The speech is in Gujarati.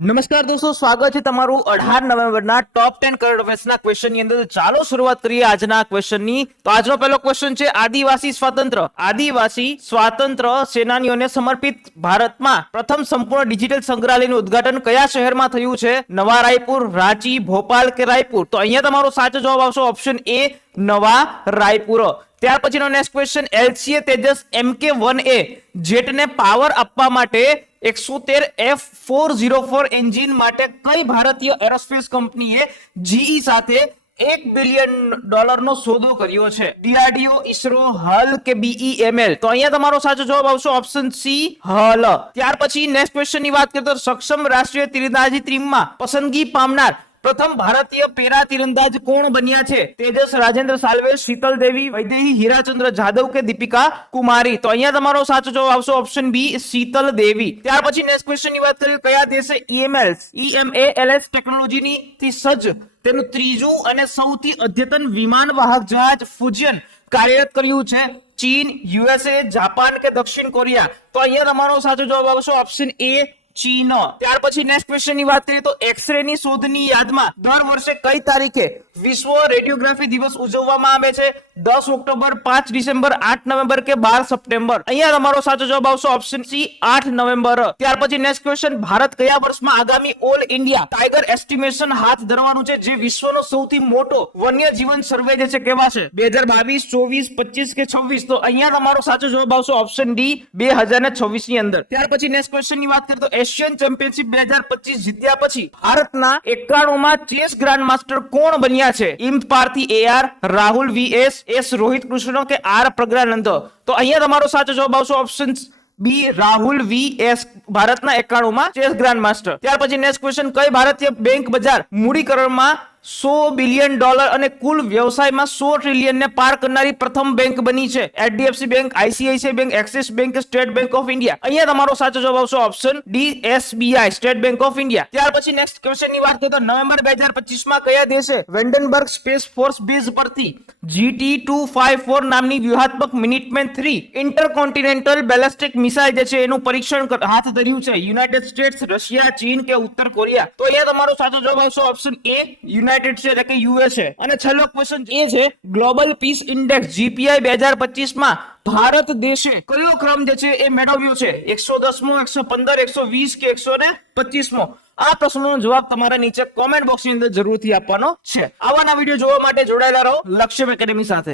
નમસ્કાર દોસ્તો, સ્વાગત છે તમારું 18 નવેમ્બરના ટોપ 10 કરંટ અફેર્સના ક્વેશ્ચનની અંદર. ચાલો શરૂઆત કરીએ આજના ક્વેશ્ચનની. તો આજનો પહેલો ક્વેશ્ચન છે આદિવાસી સ્વાતંત્ર્ય સેનાનીઓને સમર્પિત ભારતમાં પ્રથમ સંપૂર્ણ ડિજિટલ સંગ્રહાલયનું ઉદ્ઘાટન કયા શહેરમાં થયું છે? નવા રાયપુર, રાંચી, ભોપાલ કે રાયપુર? તો અહીંયા તમારો સાચો જવાબ આવશે ઓપ્શન એ, નવા રાયપુર. ત્યાર પછીનો next question, LCA Tejas MK-1A જેટને પાવર આપવા માટે 113 F404 એન્જિન માટે કઈ ભારતીય એરોસ્પેસ કંપનીએ GE સાથે $1 બિલિયન નો સોદો કર્યો છે? DRDO, ISRO, HAL કે BEML? તો અહીંયા તમારો સાચો જવાબ આવશે ઓપ્શન સી, HAL. ત્યાર પછી નેક્સ્ટ ક્વેશ્ચન ની વાત કરીએ તો સક્ષમ રાષ્ટ્રીય તીરંદાજી ટીમમાં પસંદગી પામનાર પ્રથમ ભારતીય પેરા તીરંદાજ કોણ બન્યા છે? તેજસ રાજેન્દ્ર સાલ્વે, શીતલ દેવી, વૈદેહી હીરાચંદ્ર જાદવ કે દીપિકા કુમારી? તો અહીંયા તમારો સાચો જવાબ આવશે ઓપ્શન બી, શીતલ દેવી. ત્યાર પછી નેક્સ્ટ ક્વેશ્ચન ની વાત કરીએ, કયા દેશે EMALS ટેકનોલોજીની થી સજ્જ તેનું ત્રીજું અને સૌથી અદ્યતન વિમાન વાહક જહાજ ફ્યુઝન કાર્યરત કર્યું છે? ચીન, USA, જાપાન કે દક્ષિણ કોરિયા? તો અહીંયા તમારો સાચો જવાબ આવશે ઓપ્શન એ, ચીન. ત્યાર પછી નેક્સ્ટ ક્વેશ્ચન ની વાત કરીએ તો એક્સરે ની શોધની યાદમાં દર વર્ષે કઈ તારીખે વિશ્વ રેડિયોગ્રાફી દિવસ ઉજવવામાં આવે છે? 10 ઓક્ટોબર, 5 ડિસેમ્બર, 8 નવેમ્બર કે 12 સપ્ટેમ્બર? અહીંયા તમારો સાચો જવાબ આવશે ઓપ્શન સી, 8 નવેમ્બર. ત્યાર પછી નેક્સ્ટ ક્વેશ્ચન, ભારત કયા વર્ષમાં આગામી ઓલ ઇન્ડિયા ટાઈગર એસ્ટિમેશન હાથ ધરવાનું છે, જે વિશ્વનો સૌથી મોટો વન્ય જીવન સર્વે જે છે કહેવાશે? 2022, 24, 25 કે 26? તો અહીંયા તમારો સાચો જવાબ આવશે ઓપ્શન ડી, 2026 ની અંદર. ત્યાર પછી નેક્સ્ટ ક્વેશ્ચન ની વાત કરીએ તો એશિયન ચેમ્પિયનશિપ 2025 જીત્યા પછી ભારતના 91 માં ચેસ ગ્રાન્ડ માસ્ટર કોણ બન્યા છે? ઇમ્ત પાર્થી AR, Rahul VS, S Rohit Krishna કે R પ્રજ્ઞાનંદ? તો અહીંયા તમારો સાચો જવાબ આવશે ઓપ્શન બી, રાહુલ VS, ભારતના 91 માં ચેસ ગ્રાન્ડ માસ્ટર. ત્યાર પછી નેક્સ્ટ ક્વેશ્ચન, કઈ ભારતીય બેંક બજાર મૂડીકરણમાં $100 બિલિયન અને કુલ વ્યવસાયમાં 100 ટ્રિલિયન ને પાર કરનારી પ્રથમ બેંક બની છે? HDFC bank, ICICI bank, axis bank કે સ્ટેટ બેંક ઓફ ઇન્ડિયા? અહીંયા તમારો સાચો જવાબ આવશે option D, SBI, state bank of India. ત્યાર પછી નેક્સ્ટ ક્વેશ્ચન ની વાત કરીએ તો નવેમ્બર 2025 માં કયા દેશે વેન્ડનબર્ગ સ્પેસ ફોર્સ બેઝ પરથી GT-254 નામની વ્યૂહાત્મક મિનિટમેન 3 ઇન્ટરકોન્ટિનેન્ટલ બેલિસ્ટિક મિસાઇલ જે છે એનું પરીક્ષણ હાથ ધર્યું છે? યુનાઇટેડ સ્ટેટ્સ, રશિયા, ચીન કે ઉત્તર કોરિયા? તો અહીંયા તમારો સાચો જવાબ આવશે ઓપ્શન એ, યુનાઇટેડ સ્ટેટ્સ એટલે કે USA. અને છેલ્લો ક્વેશ્ચન એ છે ગ્લોબલ પીસ ઇન્ડેક્સ GPI 2025 માં ભારત દેશે કયો ક્રમ જે છે એ મેળવ્યો છે? 110મો, 115, 120 કે 125મો? આ પ્રશ્નનો જવાબ તમારા નીચે કોમેન્ટ બોક્સની અંદર જરૂરથી આપવાનો છે. આવાના વિડીયો જોવા માટે જોડાયેલા રહો લક્ષ્ય એકેડમી સાથે.